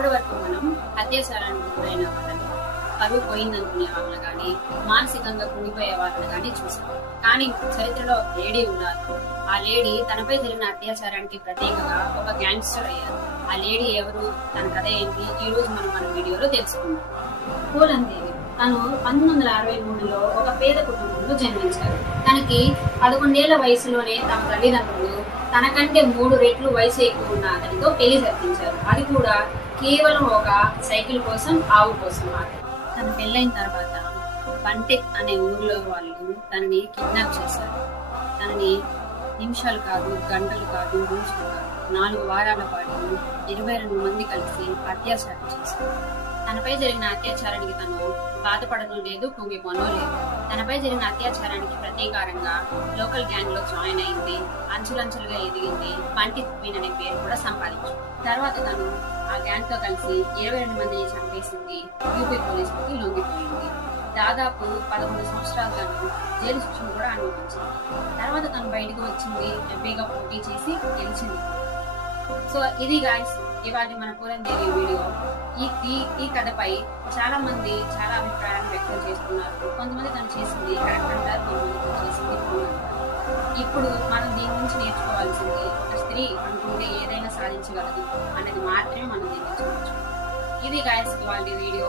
ఇప్పటి వరకు మనం అత్యాచారానికి గురైన వాళ్ళని, పరువు పోయిందనుకునే వాళ్ళని కానీ, మానసికంగా కుంగిపోయే వాళ్ళని కానీ చూసాం. కానీ చరిత్రలో లేడీ ఉన్నారు. ఆ లేడీ తనపై జరిగిన అత్యాచారానికి ప్రత్యేకంగా ఒక గ్యాంగ్స్టర్ అయ్యారు. ఆ లేడీ ఎవరు, తన కథ ఏంటి, ఈ రోజు మనం మన వీడియోలో తెలుసుకుందాం. పూలన్ దేవి తను 1963లో ఒక పేద కుటుంబంలో జన్మించారు. తనకి 11 ఏళ్ల వయసులోనే తమ తల్లిదండ్రులు తనకంటే 3 రెట్లు వయసు ఎక్కువ ఉన్న అతనితో పెళ్లి జరిపించారు. అది కూడా కేవలం ఒక సైకిల్ కోసం, ఆవు కోసం మాత్రం. తన పెళ్ళైన తర్వాత బంటెక్ అనే ఊర్లో వాళ్ళు తనని కిడ్నాప్ చేశారు. తనని నిమిషాలు కాదు, గంటలు కాదు, రోజులు కాదు, 4 వారాల పాటు 22 మంది కలిసి అత్యాచారం చేశారు. తనపై జరిగిన అత్యాచారానికి తను బాధపడను లేదు, కుంగిపోనో లేదు. తనపై జరిగిన అత్యాచారానికి ప్రతీకారంగా లోకల్ గ్యాంగ్ లో జాయిన్ అయింది. అంచులంచులుగా ఎదిగింది. బంటి క్వీన్ అనే పేరు కూడా సంపాదించింది. తర్వాత తను ఆ గ్యాంగ్ తో కలిసి 22 మందిని చంపేసింది. యూపీ పోలీసులకి లొంగిపోయింది. దాదాపు 11 సంవత్సరాలు తను జైలు శిక్షను కూడా అనుభవించింది. తర్వాత తను బయటకు వచ్చింది, ఎంపీగా పోటీ చేసి గెలిచింది. సో ఇది గాయ్స్ ఇవాళ మన పూలన్ దేవి వీడియో. ఈ కథపై చాలా మంది చాలా అభిప్రాయాలను వ్యక్తం చేస్తున్నారు. కొంతమంది తను చేసింది కరెక్ట్ అంటారు, కొంతమంది తను చేసింది తప్పు అంటారు. ఇప్పుడు మనం దీని నుంచి నేర్చుకోవాల్సింది, ఒక స్త్రీ అనుకుంటే ఏదైనా సాధించగలదు అనేది మాత్రమే మనం నేర్చుకోవచ్చు. ఇది గాయ్స్ ఇవాళ వీడియో.